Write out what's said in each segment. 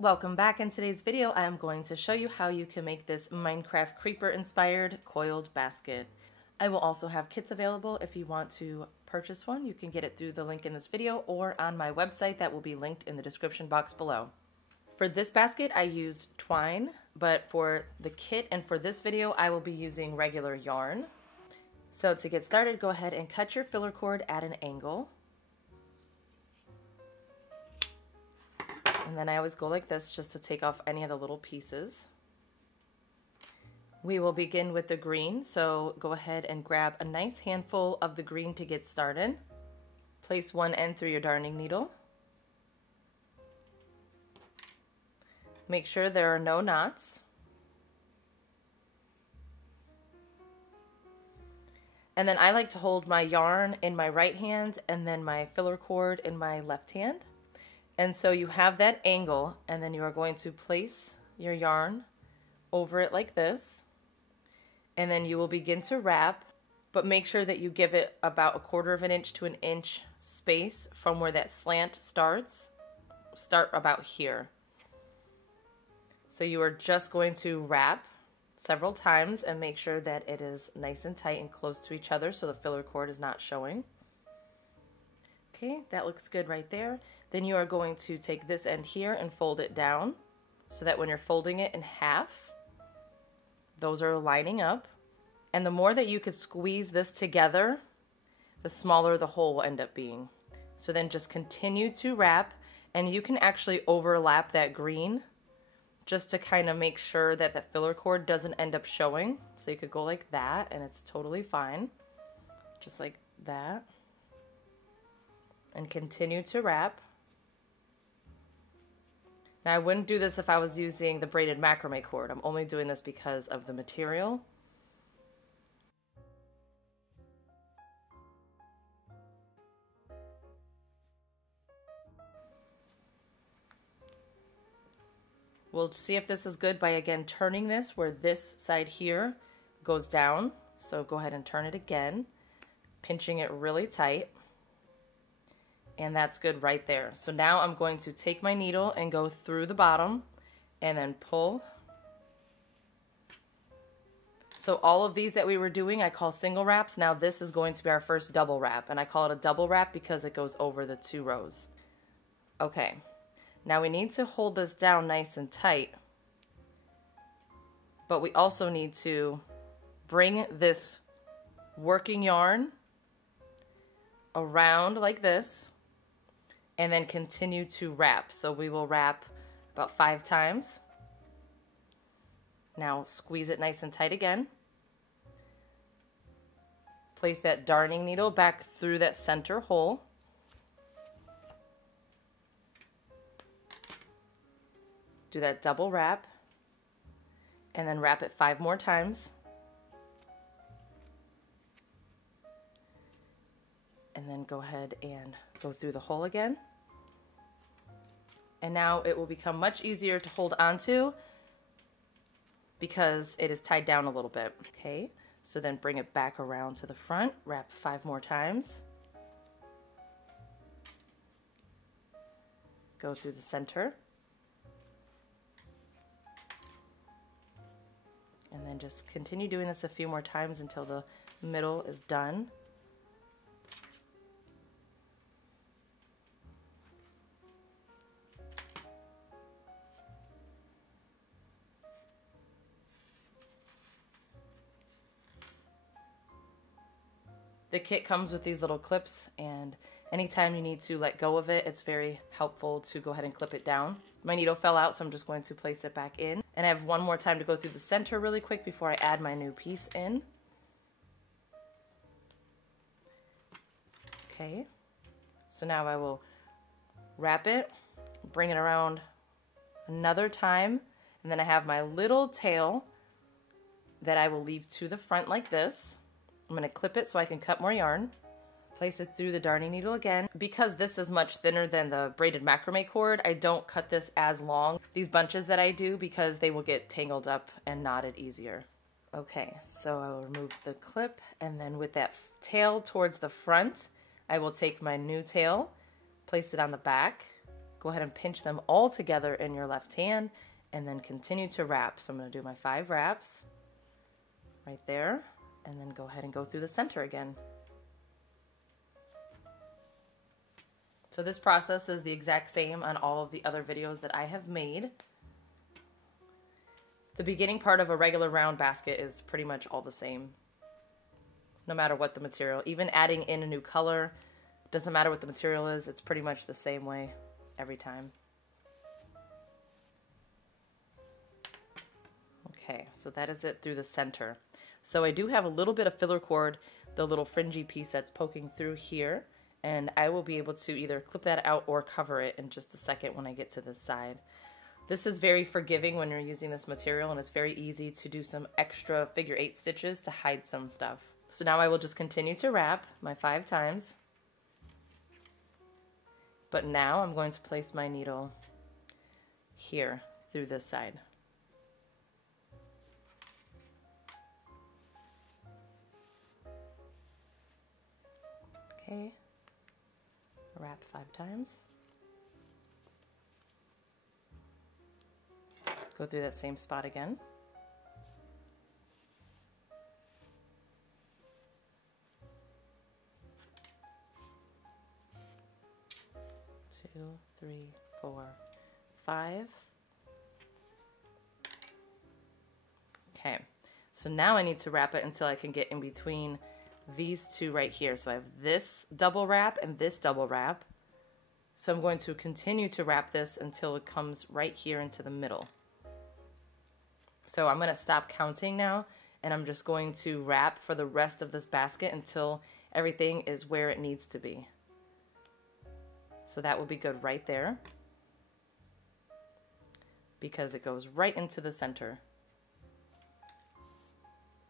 Welcome back. In today's video, I am going to show you how you can make this Minecraft creeper inspired coiled basket. I will also have kits available if you want to purchase one. You can get it through the link in this video or on my website that will be linked in the description box below. For this basket, I used twine, but for the kit and for this video, I will be using regular yarn. So to get started, go ahead and cut your filler cord at an angle. And then I always go like this just to take off any of the little pieces. We will begin with the green, so go ahead and grab a nice handful of the green to get started. Place one end through your darning needle. Make sure there are no knots. And then I like to hold my yarn in my right hand and then my filler cord in my left hand. And so you have that angle, and then you are going to place your yarn over it like this. And then you will begin to wrap, but make sure that you give it about 1/4 of an inch to an inch space from where that slant starts. Start about here. So you are just going to wrap several times and make sure that it is nice and tight and close to each other so the filler cord is not showing. Okay, that looks good right there. Then you are going to take this end here and fold it down so that when you're folding it in half, those are lining up. And the more that you could squeeze this together, the smaller the hole will end up being. So then just continue to wrap, and you can actually overlap that green just to kind of make sure that the filler cord doesn't end up showing. So you could go like that and it's totally fine. Just like that. And continue to wrap. Now I wouldn't do this if I was using the braided macrame cord. I'm only doing this because of the material. We'll see if this is good by again turning this where this side here goes down. So go ahead and turn it again, pinching it really tight. And that's good right there. So now I'm going to take my needle and go through the bottom and then pull. So all of these that we were doing I call single wraps. Now this is going to be our first double wrap, and I call it a double wrap because it goes over the 2 rows. Okay, now we need to hold this down nice and tight, but we also need to bring this working yarn around like this and then continue to wrap. So we will wrap about 5 times. Now squeeze it nice and tight again. Place that darning needle back through that center hole. Do that double wrap and then wrap it 5 more times. And then go ahead and go through the hole again. And now it will become much easier to hold onto because it is tied down a little bit. Okay, so then bring it back around to the front, wrap 5 more times. Go through the center. And then just continue doing this a few more times until the middle is done. The kit comes with these little clips, and anytime you need to let go of it, it's very helpful to go ahead and clip it down. My needle fell out, so I'm just going to place it back in. And I have one more time to go through the center really quick before I add my new piece in. Okay, so now I will wrap it, bring it around another time, and then I have my little tail that I will leave to the front like this. I'm going to clip it so I can cut more yarn. Place it through the darning needle again. Because this is much thinner than the braided macrame cord, I don't cut this as long, these bunches that I do, because they will get tangled up and knotted easier. Okay, so I will remove the clip, and then with that tail towards the front, I will take my new tail, place it on the back, go ahead and pinch them all together in your left hand and then continue to wrap. So I'm going to do my 5 wraps right there and then go ahead and go through the center again. So this process is the exact same on all of the other videos that I have made. The beginning part of a regular round basket is pretty much all the same, no matter what the material. Even adding in a new color, doesn't matter what the material is, it's pretty much the same way every time. Okay, so that is it through the center. So I do have a little bit of filler cord, the little fringy piece that's poking through here, and I will be able to either clip that out or cover it in just a second when I get to this side. This is very forgiving when you're using this material, and it's very easy to do some extra figure 8 stitches to hide some stuff. So now I will just continue to wrap my 5 times. But now I'm going to place my needle here through this side. Okay, wrap 5 times. Go through that same spot again. Two, 3, 4, 5. Okay, so now I need to wrap it until I can get in between these two right here. So I have this double wrap and this double wrap. So I'm going to continue to wrap this until it comes right here into the middle. So I'm going to stop counting now, and I'm just going to wrap for the rest of this basket until everything is where it needs to be. So that will be good right there, because it goes right into the center.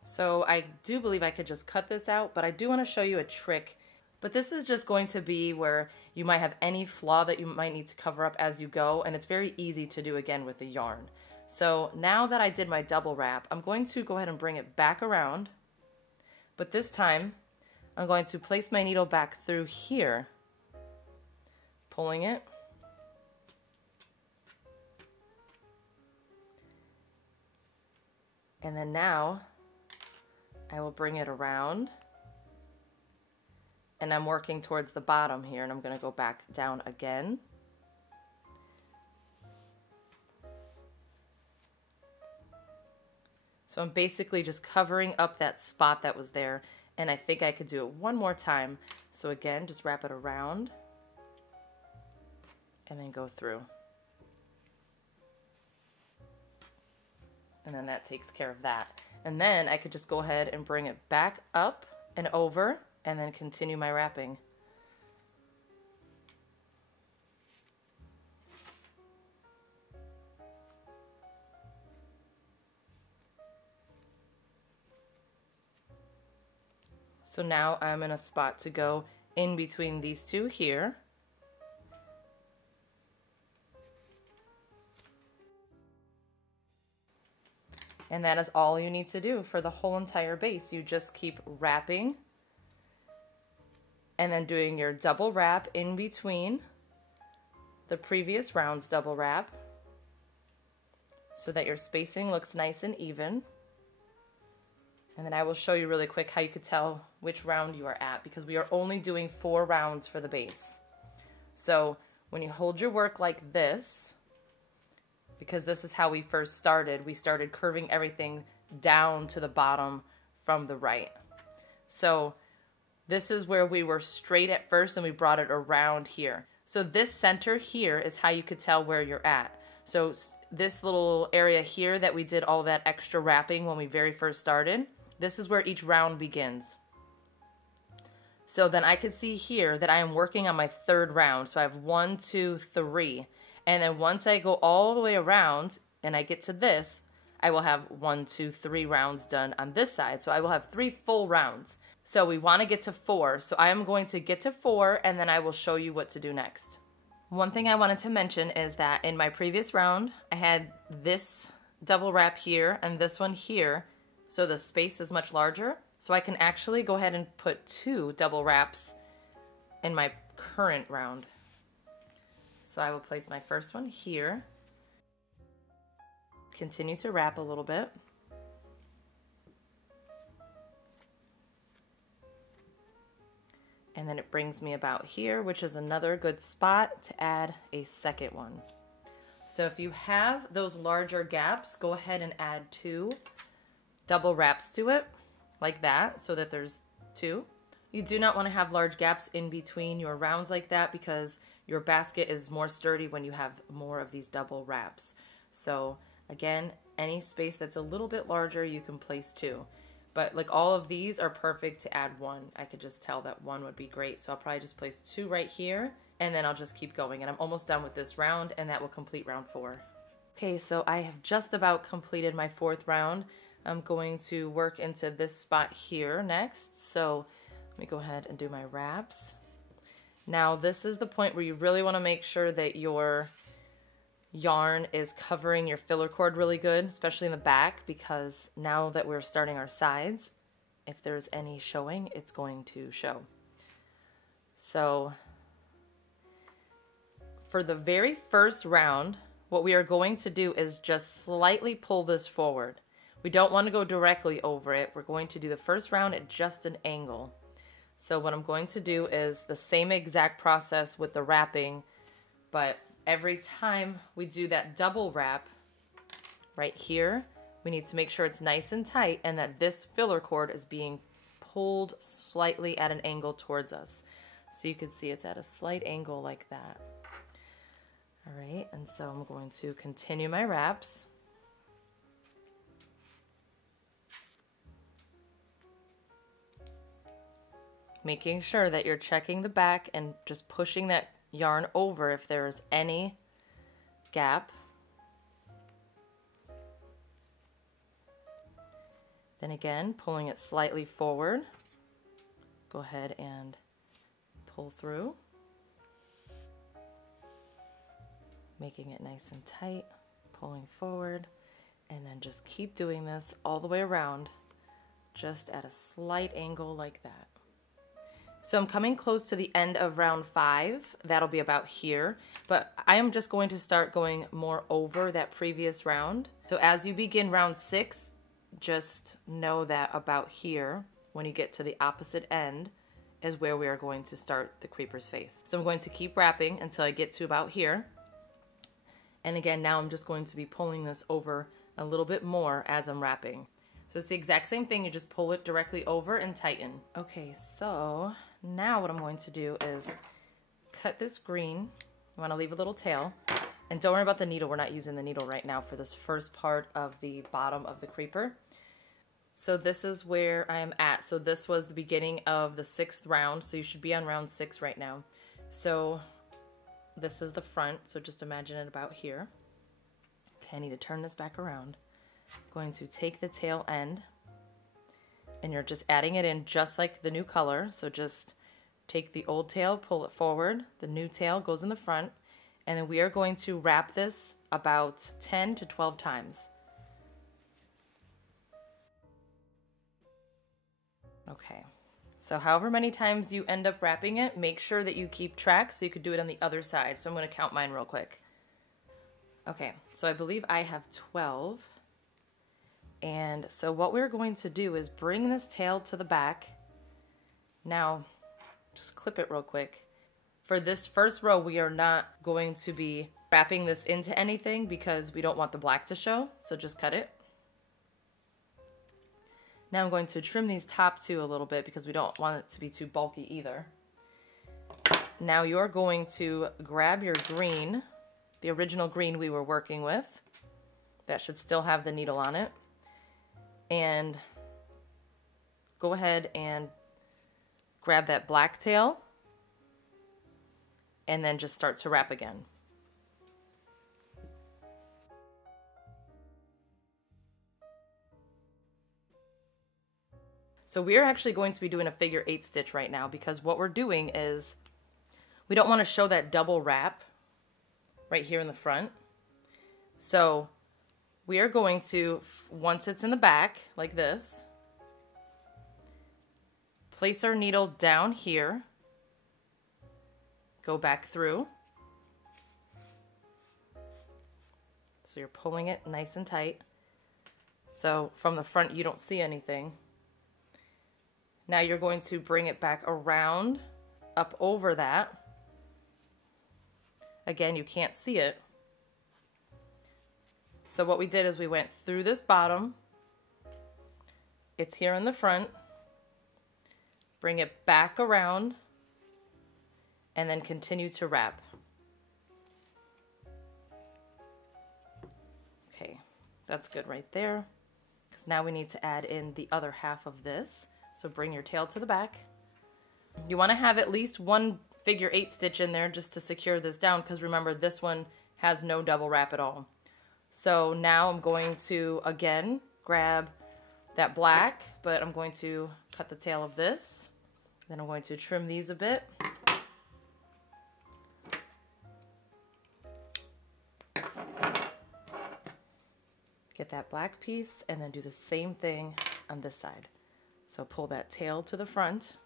So I do believe I could just cut this out, but I do want to show you a trick. But this is just going to be where you might have any flaw that you might need to cover up as you go, and it's very easy to do again with the yarn. So now that I did my double wrap, I'm going to go ahead and bring it back around, but this time I'm going to place my needle back through here, pulling it, and then now I will bring it around, and I'm working towards the bottom here, and I'm going to go back down again. So I'm basically just covering up that spot that was there, and I think I could do it one more time. So again, just wrap it around and then go through. And then that takes care of that. And then I could just go ahead and bring it back up and over and then continue my wrapping. So now I'm in a spot to go in between these two here. And that is all you need to do for the whole entire base. You just keep wrapping and then doing your double wrap in between the previous round's double wrap so that your spacing looks nice and even. And then I will show you really quick how you could tell which round you are at, because we are only doing 4 rounds for the base. So when you hold your work like this, because this is how we first started, we started curving everything down to the bottom from the right. So this is where we were straight at first and we brought it around here. So this center here is how you could tell where you're at. So this little area here that we did all that extra wrapping when we very first started, this is where each round begins. So then I could see here that I am working on my 3rd round. So I have 1, 2, 3. And then once I go all the way around and I get to this, I will have 1, 2, 3 rounds done on this side. So I will have 3 full rounds. So we want to get to 4. So I am going to get to 4 and then I will show you what to do next. One thing I wanted to mention is that in my previous round, I had this double wrap here and this one here. So the space is much larger. So I can actually go ahead and put 2 double wraps in my current round. So I will place my first one here. Continue to wrap a little bit. And then it brings me about here, which is another good spot to add a second one. So if you have those larger gaps, go ahead and add 2 double wraps to it, like that, so that there's 2. You do not want to have large gaps in between your rounds like that because your basket is more sturdy when you have more of these double wraps. So again, any space that's a little bit larger, you can place 2. But like all of these are perfect to add 1. I could just tell that 1 would be great. So I'll probably just place 2 right here and then I'll just keep going. And I'm almost done with this round and that will complete round 4. Okay, so I have just about completed my 4th round. I'm going to work into this spot here next. So let me go ahead and do my wraps. Now this is the point where you really want to make sure that your yarn is covering your filler cord really good, especially in the back, because now that we're starting our sides, if there's any showing, it's going to show. So for the very first round, what we are going to do is just slightly pull this forward. We don't want to go directly over it. We're going to do the first round at just an angle. So what I'm going to do is the same exact process with the wrapping, but every time we do that double wrap right here, we need to make sure it's nice and tight and that this filler cord is being pulled slightly at an angle towards us. So you can see it's at a slight angle like that. All right, and so I'm going to continue my wraps. Making sure that you're checking the back and just pushing that yarn over if there's any gap. Then again, pulling it slightly forward. Go ahead and pull through. Making it nice and tight, pulling forward, and then just keep doing this all the way around, just at a slight angle like that. So I'm coming close to the end of round 5. That'll be about here, but I am just going to start going more over that previous round. So as you begin round 6, just know that about here, when you get to the opposite end, is where we are going to start the creeper's face. So I'm going to keep wrapping until I get to about here. And again, now I'm just going to be pulling this over a little bit more as I'm wrapping. So it's the exact same thing, you just pull it directly over and tighten. Okay, so now what I'm going to do is cut this green. You want to leave a little tail. And don't worry about the needle, we're not using the needle right now for this first part of the bottom of the creeper. So this is where I am at. So this was the beginning of the 6th round, so you should be on round 6 right now. So this is the front, so just imagine it about here. Okay, I need to turn this back around. Going to take the tail end and you're just adding it in just like the new color. So just take the old tail, pull it forward, the new tail goes in the front, and then we are going to wrap this about 10 to 12 times. Okay, so however many times you end up wrapping it, make sure that you keep track so you could do it on the other side. So I'm going to count mine real quick. Okay, so I believe I have 12. And so what we're going to do is bring this tail to the back. Now, just clip it real quick. For this first row, we are not going to be wrapping this into anything because we don't want the black to show, so just cut it. Now I'm going to trim these top 2 a little bit because we don't want it to be too bulky either. Now you're going to grab your green, the original green we were working with. That should still have the needle on it. And go ahead and grab that black tail and then just start to wrap again. So we're actually going to be doing a figure 8 stitch right now because what we're doing is we don't want to show that double wrap right here in the front. So we are going to, once it's in the back, like this, place our needle down here, go back through, So you're pulling it nice and tight. So from the front, you don't see anything. Now you're going to bring it back around, up over that. Again, you can't see it. So what we did is we went through this bottom. It's here in the front. Bring it back around and then continue to wrap. Okay, that's good right there. Because now we need to add in the other half of this. So bring your tail to the back. You want to have at least one figure 8 stitch in there just to secure this down, because remember, this one has no double wrap at all. So now I'm going to again grab that black, but I'm going to cut the tail of this. Then I'm going to trim these a bit. Get that black piece and then do the same thing on this side. So pull that tail to the front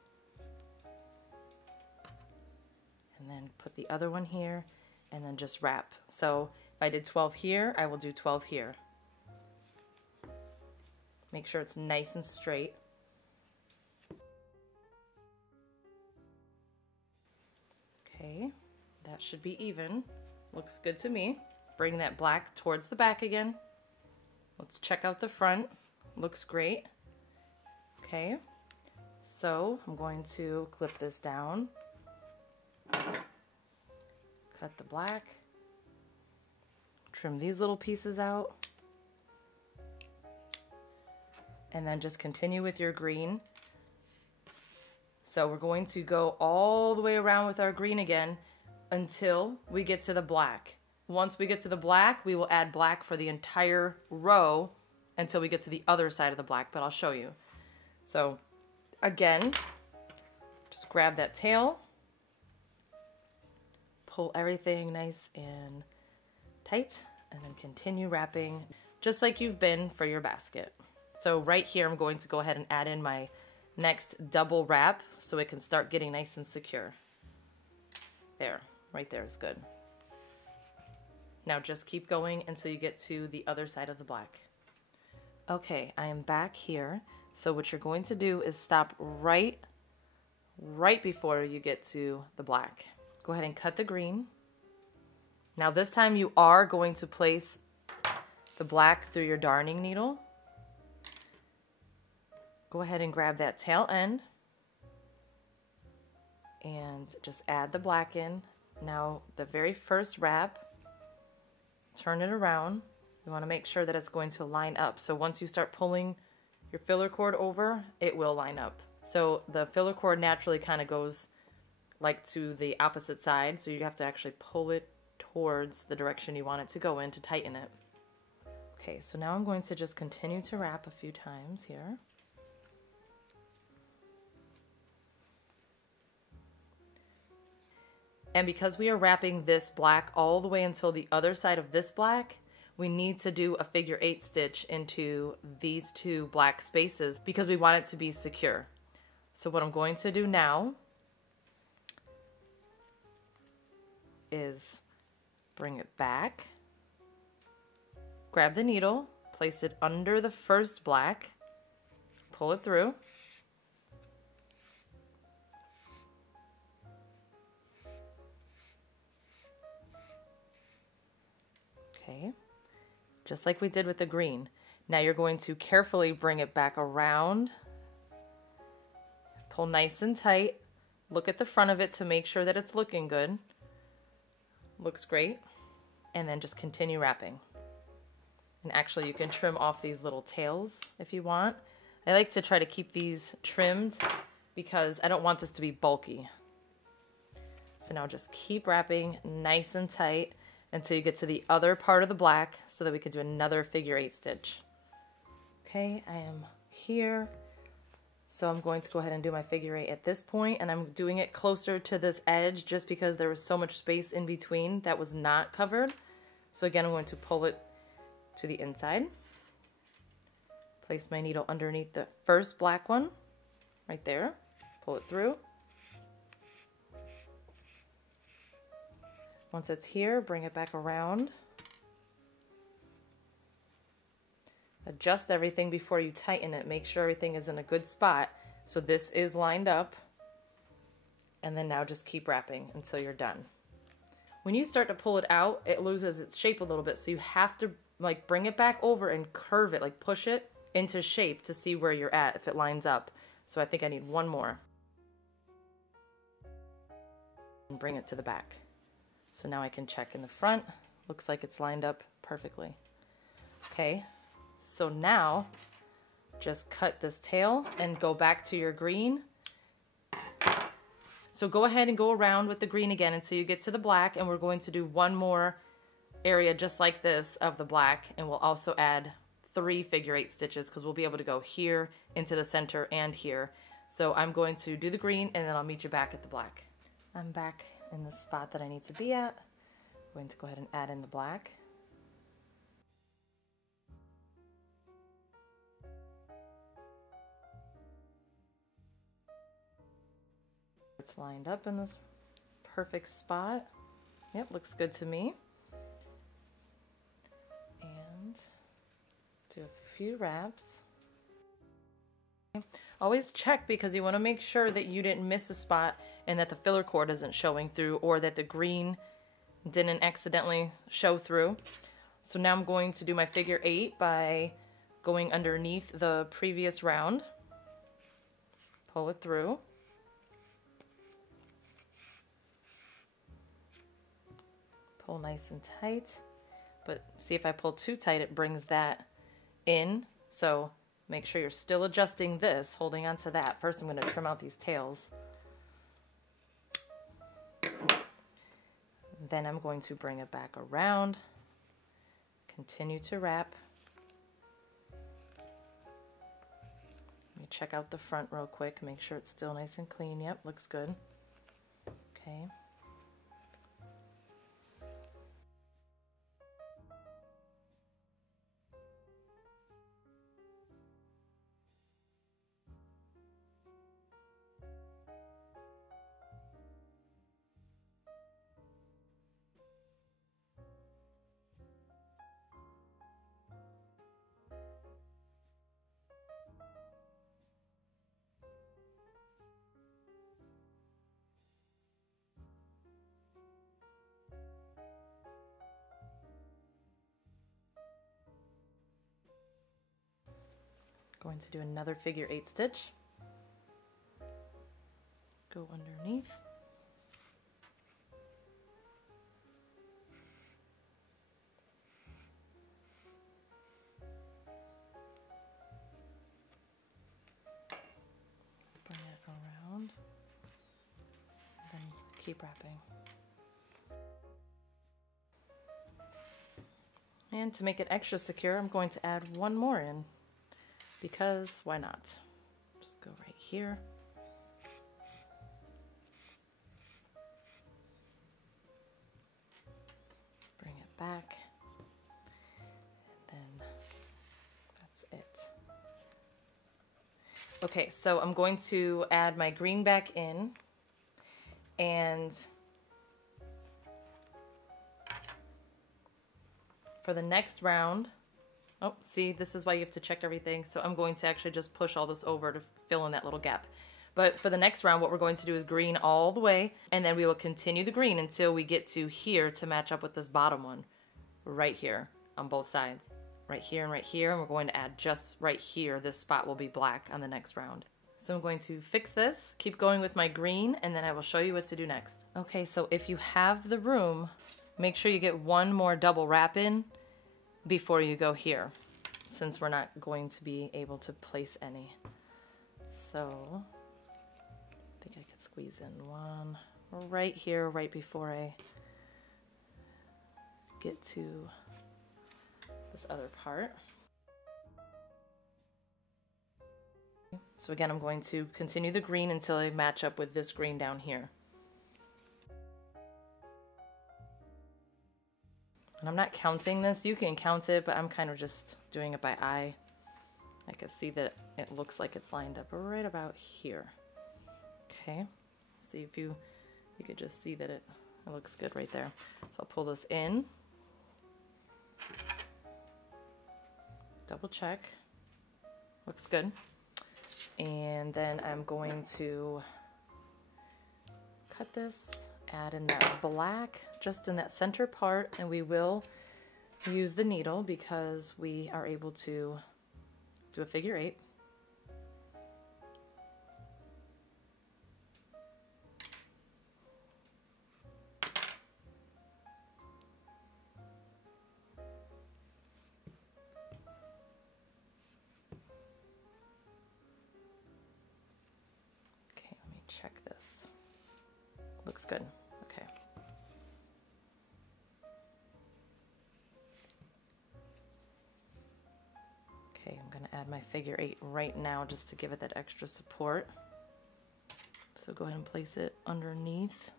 and then put the other one here and then just wrap. So if I did 12 here, I will do 12 here. Make sure it's nice and straight. Okay, that should be even. Looks good to me. Bring that black towards the back again. Let's check out the front. Looks great. Okay, so I'm going to clip this down. Cut the black. Trim these little pieces out. And then just continue with your green. So we're going to go all the way around with our green again until we get to the black. Once we get to the black, we will add black for the entire row until we get to the other side of the black, but I'll show you. So again, just grab that tail, pull everything nice and tight, and then continue wrapping just like you've been for your basket. So right here, I'm going to go ahead and add in my next double wrap so it can start getting nice and secure. There, right there is good. Now just keep going until you get to the other side of the black. Okay, I am back here. So what you're going to do is stop right before you get to the black. Go ahead and cut the green. Now this time you are going to place the black through your darning needle. Go ahead and grab that tail end and just add the black in. Now the very first wrap, turn it around. You want to make sure that it's going to line up. So once you start pulling your filler cord over, it will line up. So the filler cord naturally kind of goes like to the opposite side, so you have to actually pull it towards the direction you want it to go in to tighten it. Okay, so now I'm going to just continue to wrap a few times here. And because we are wrapping this black all the way until the other side of this black, we need to do a figure 8 stitch into these two black spaces because we want it to be secure. So what I'm going to do now is bring it back, grab the needle, place it under the first black, pull it through. Okay, just like we did with the green. Now you're going to carefully bring it back around, pull nice and tight, look at the front of it to make sure that it's looking good. Looks great. And then just continue wrapping. And actually you can trim off these little tails if you want. I like to try to keep these trimmed because I don't want this to be bulky. So now just keep wrapping nice and tight until you get to the other part of the black so that we can do another figure 8 stitch. Okay, I am here. So I'm going to go ahead and do my figure 8 at this point, and I'm doing it closer to this edge just because there was so much space in between that was not covered. So again, I'm going to pull it to the inside. Place my needle underneath the first black one, right there. Pull it through. Once it's here, bring it back around. Adjust everything before you tighten it. Make sure everything is in a good spot. So this is lined up. And then now just keep wrapping until you're done. When you start to pull it out, it loses its shape a little bit. So you have to like bring it back over and curve it, like push it into shape to see where you're at, if it lines up. So I think I need one more. And bring it to the back. So now I can check in the front. Looks like it's lined up perfectly. Okay, so now just cut this tail and go back to your green. So go ahead and go around with the green again until you get to the black, and we're going to do one more area just like this of the black, and we'll also add 3 figure-8 stitches because we'll be able to go here into the center and here. So I'm going to do the green and then I'll meet you back at the black. I'm back in the spot that I need to be at. I'm going to go ahead and add in the black. It's lined up in this perfect spot. Yep, looks good to me. And do a few wraps. Always check because you want to make sure that you didn't miss a spot and that the filler cord isn't showing through, or that the green didn't accidentally show through. So now I'm going to do my figure 8 by going underneath the previous round. Pull it through. Pull nice and tight, but see, if I pull too tight, it brings that in. So make sure you're still adjusting this, holding on to that. First, I'm going to trim out these tails. Then I'm going to bring it back around, continue to wrap. Let me check out the front real quick, make sure it's still nice and clean. Yep, looks good. Okay. Going to do another figure 8 stitch. Go underneath. Bring it around. Then keep wrapping. And to make it extra secure, I'm going to add one more in. Because why not? Just go right here. Bring it back. And then that's it. Okay, so I'm going to add my green back in, and for the next round, oh, see, this is why you have to check everything. So I'm going to actually just push all this over to fill in that little gap. But for the next round, what we're going to do is green all the way, and then we will continue the green until we get to here to match up with this bottom one. Right here on both sides. Right here, and we're going to add just right here. This spot will be black on the next round. So I'm going to fix this, keep going with my green, and then I will show you what to do next. Okay, so if you have the room, make sure you get one more double wrap in before you go here, since we're not going to be able to place any. So I think I could squeeze in one right here, right before I get to this other part. So again, I'm going to continue the green until I match up with this green down here. And I'm not counting this. You can count it, but I'm kind of just doing it by eye. I can see that it looks like it's lined up right about here. Okay, see if you could just see that it looks good right there. So I'll pull this in. double check. Looks good. And then I'm going to cut this, add in that black just in that center part, and we will use the needle because we are able to do a figure 8. Okay, let me check this. Looks good. Okay. Okay, I'm going to add my figure 8 right now just to give it that extra support. So go ahead and place it underneath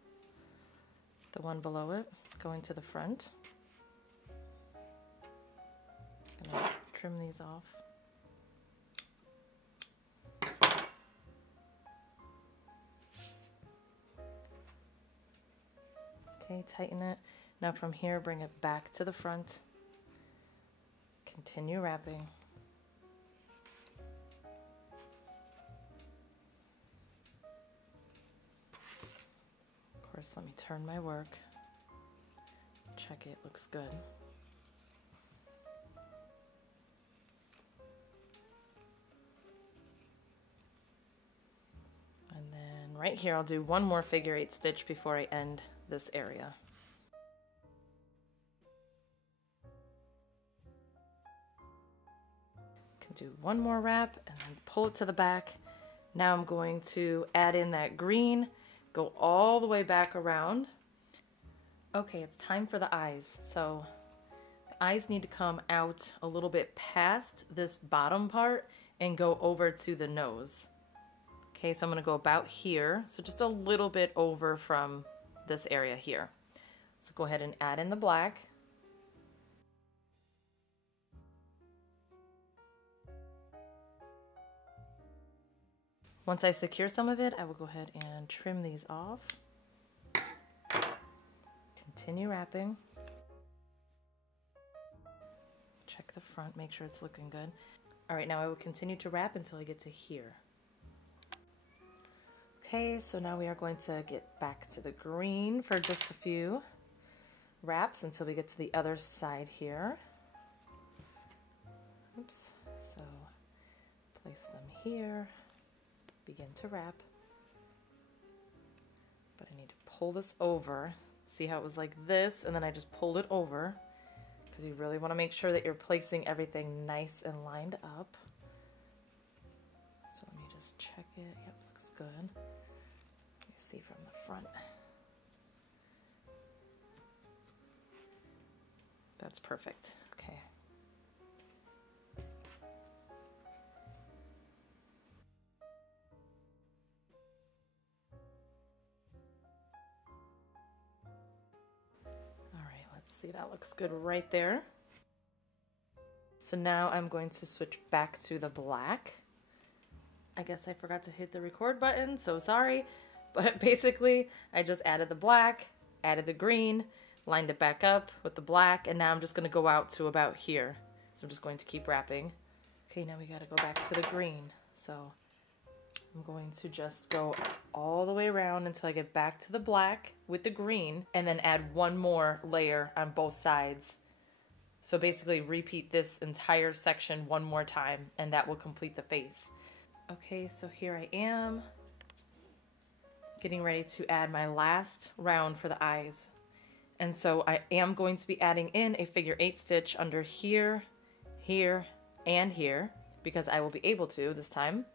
the one below it, going to the front. I'm going to trim these off. Okay, tighten it. Now from here, bring it back to the front. Continue wrapping. Of course, let me turn my work. Check it, looks good. And then right here, I'll do one more figure 8 stitch before I end this area. Can do one more wrap and then pull it to the back. Now I'm going to add in that green, go all the way back around. Okay, it's time for the eyes. So the eyes need to come out a little bit past this bottom part and go over to the nose. Okay, so I'm going to go about here, so just a little bit over from this area here. So go ahead and add in the black. Once I secure some of it, I will go ahead and trim these off. Continue wrapping. Check the front, make sure it's looking good. All right, now I will continue to wrap until I get to here. Okay, so now we are going to get back to the green for just a few wraps until we get to the other side here. Oops, so place them here, begin to wrap. But I need to pull this over. See how it was like this, and then I just pulled it over because you really want to make sure that you're placing everything nice and lined up. So let me just check it. Yep, looks good. Let me see from the front. That's perfect. Okay. All right, let's see. That looks good right there. So now I'm going to switch back to the black. I guess I forgot to hit the record button, so sorry. But basically, I just added the black, added the green, lined it back up with the black, and now I'm just going to go out to about here. So I'm just going to keep wrapping. Okay, now we got to go back to the green. So I'm going to just go all the way around until I get back to the black with the green, and then add one more layer on both sides. So basically repeat this entire section one more time, and that will complete the face. Okay, so here I am, getting ready to add my last round for the eyes. And so I am going to be adding in a figure 8 stitch under here, here, and here, because I will be able to this time.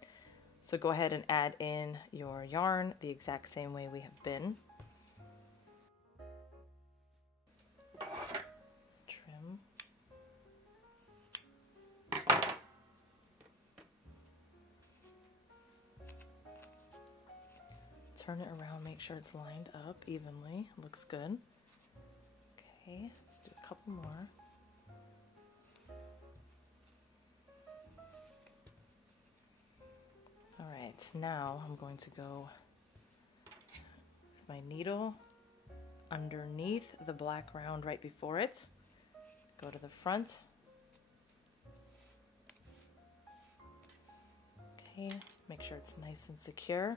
So go ahead and add in your yarn the exact same way we have been. Trim. Turn it around, make sure it's lined up evenly. Looks good. Okay, let's do a couple more. All right, now I'm going to go with my needle underneath the black round right before it. Go to the front, Okay, make sure it's nice and secure.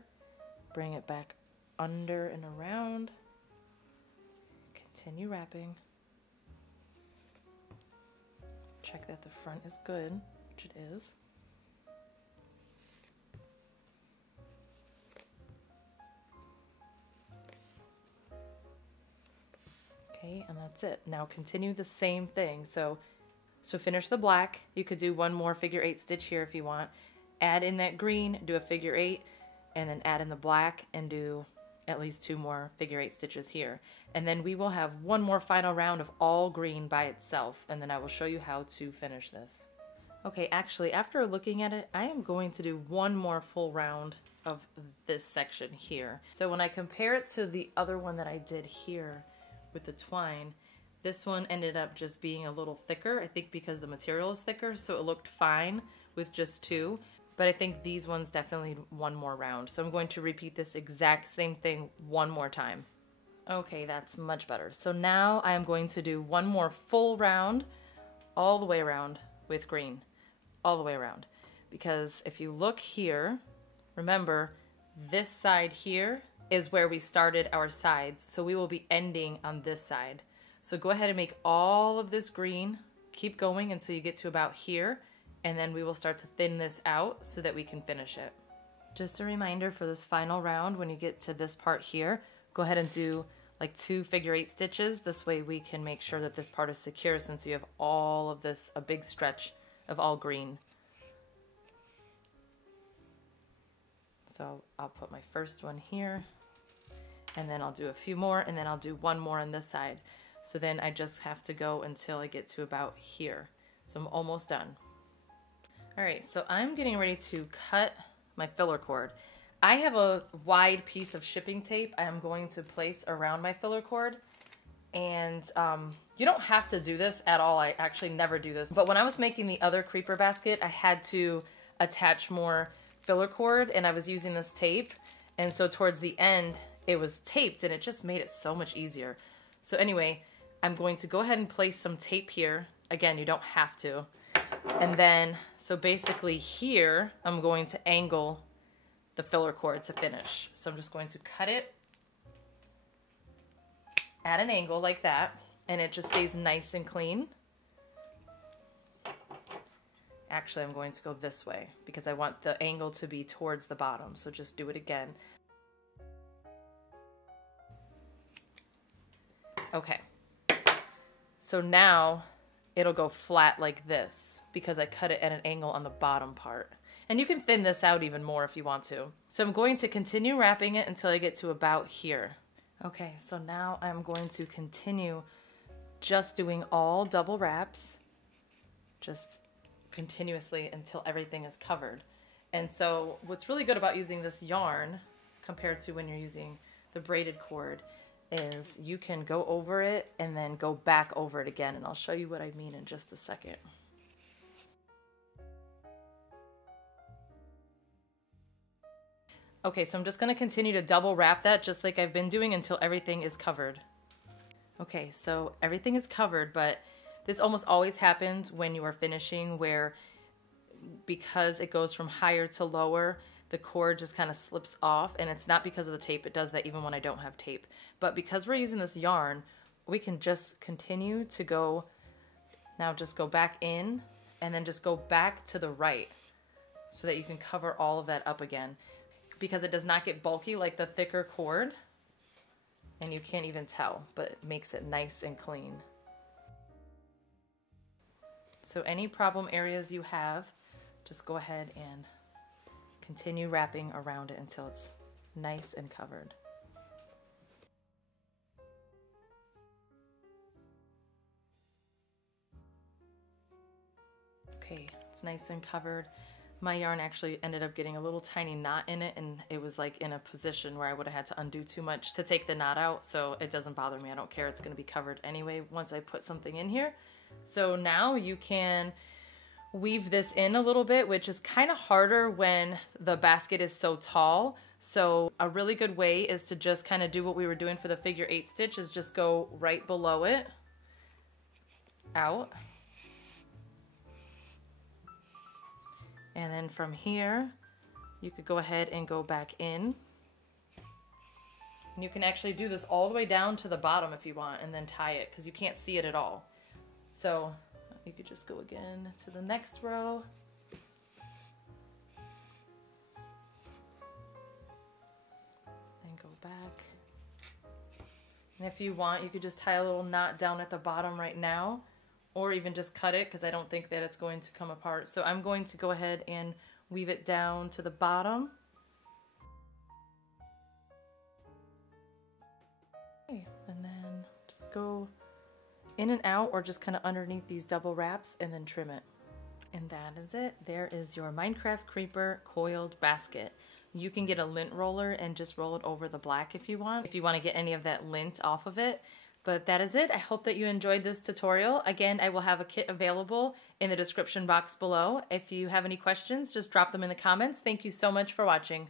Bring it back under and around. Continue wrapping. Check that the front is good, which it is. Okay, and that's it. Now continue the same thing. So finish the black. You could do one more figure 8 stitch here if you want. Add in that green, do a figure 8, and then add in the black and do at least 2 more figure 8 stitches here. And then we will have one more final round of all green by itself, and then I will show you how to finish this. Okay, actually, after looking at it, I am going to do one more full round of this section here. So when I compare it to the other one that I did here with the twine, this one ended up just being a little thicker, I think because the material is thicker, so it looked fine with just 2. But I think these ones definitely need one more round. So I'm going to repeat this exact same thing one more time. Okay, that's much better. So now I am going to do one more full round, all the way around with green, all the way around. Because if you look here, remember this side here is where we started our sides. So we will be ending on this side. So go ahead and make all of this green, keep going until you get to about here. And then we will start to thin this out so that we can finish it. Just a reminder for this final round, when you get to this part here, go ahead and do like 2 figure 8 stitches. This way we can make sure that this part is secure since you have all of this, a big stretch of all green. So I'll put my first one here, and then I'll do a few more, and then I'll do one more on this side. So then I just have to go until I get to about here. So I'm almost done. All right, so I'm getting ready to cut my filler cord. I have a wide piece of shipping tape I am going to place around my filler cord. And you don't have to do this at all. I actually never do this. But when I was making the other creeper basket, I had to attach more filler cord, and I was using this tape. And so towards the end, it was taped, and it just made it so much easier. So anyway, I'm going to go ahead and place some tape here. Again, you don't have to. And then, so basically here, I'm going to angle the filler cord to finish. So I'm just going to cut it at an angle like that, and it just stays nice and clean. Actually, I'm going to go this way because I want the angle to be towards the bottom. So just do it again. Okay. So now it'll go flat like this because I cut it at an angle on the bottom part. And you can thin this out even more if you want to. So I'm going to continue wrapping it until I get to about here. Okay, so now I'm going to continue just doing all double wraps, just continuously until everything is covered. And so what's really good about using this yarn compared to when you're using the braided cord is you can go over it and then go back over it again, and I'll show you what I mean in just a second. Okay, so I'm just going to continue to double wrap that just like I've been doing until everything is covered. Okay, so everything is covered, but this almost always happens when you are finishing where because it goes from higher to lower, the cord just kind of slips off, and it's not because of the tape. It does that even when I don't have tape. But because we're using this yarn, we can just continue to go, now just go back in and then just go back to the right so that you can cover all of that up again. Because it does not get bulky like the thicker cord, and you can't even tell, but it makes it nice and clean. So any problem areas you have, just go ahead and continue wrapping around it until it's nice and covered. Okay, it's nice and covered. My yarn actually ended up getting a little tiny knot in it, and it was like in a position where I would have had to undo too much to take the knot out, so it doesn't bother me. I don't care. It's going to be covered anyway once I put something in here. So now you can weave this in a little bit, which is kind of harder when the basket is so tall. So a really good way is to just kind of do what we were doing for the figure 8 stitch, is just go right below it, out. And then from here, you could go ahead and go back in. And you can actually do this all the way down to the bottom if you want, and then tie it, because you can't see it at all. So you could just go again to the next row. Then go back. And if you want, you could just tie a little knot down at the bottom right now, or even just cut it, because I don't think that it's going to come apart. So I'm going to go ahead and weave it down to the bottom. Okay, and then just go in and out, or just kind of underneath these double wraps, and then trim it. And that is it. There is your Minecraft Creeper coiled basket. You can get a lint roller and just roll it over the black if you want to get any of that lint off of it. But that is it. I hope that you enjoyed this tutorial. Again, I will have a kit available in the description box below. If you have any questions, just drop them in the comments. Thank you so much for watching.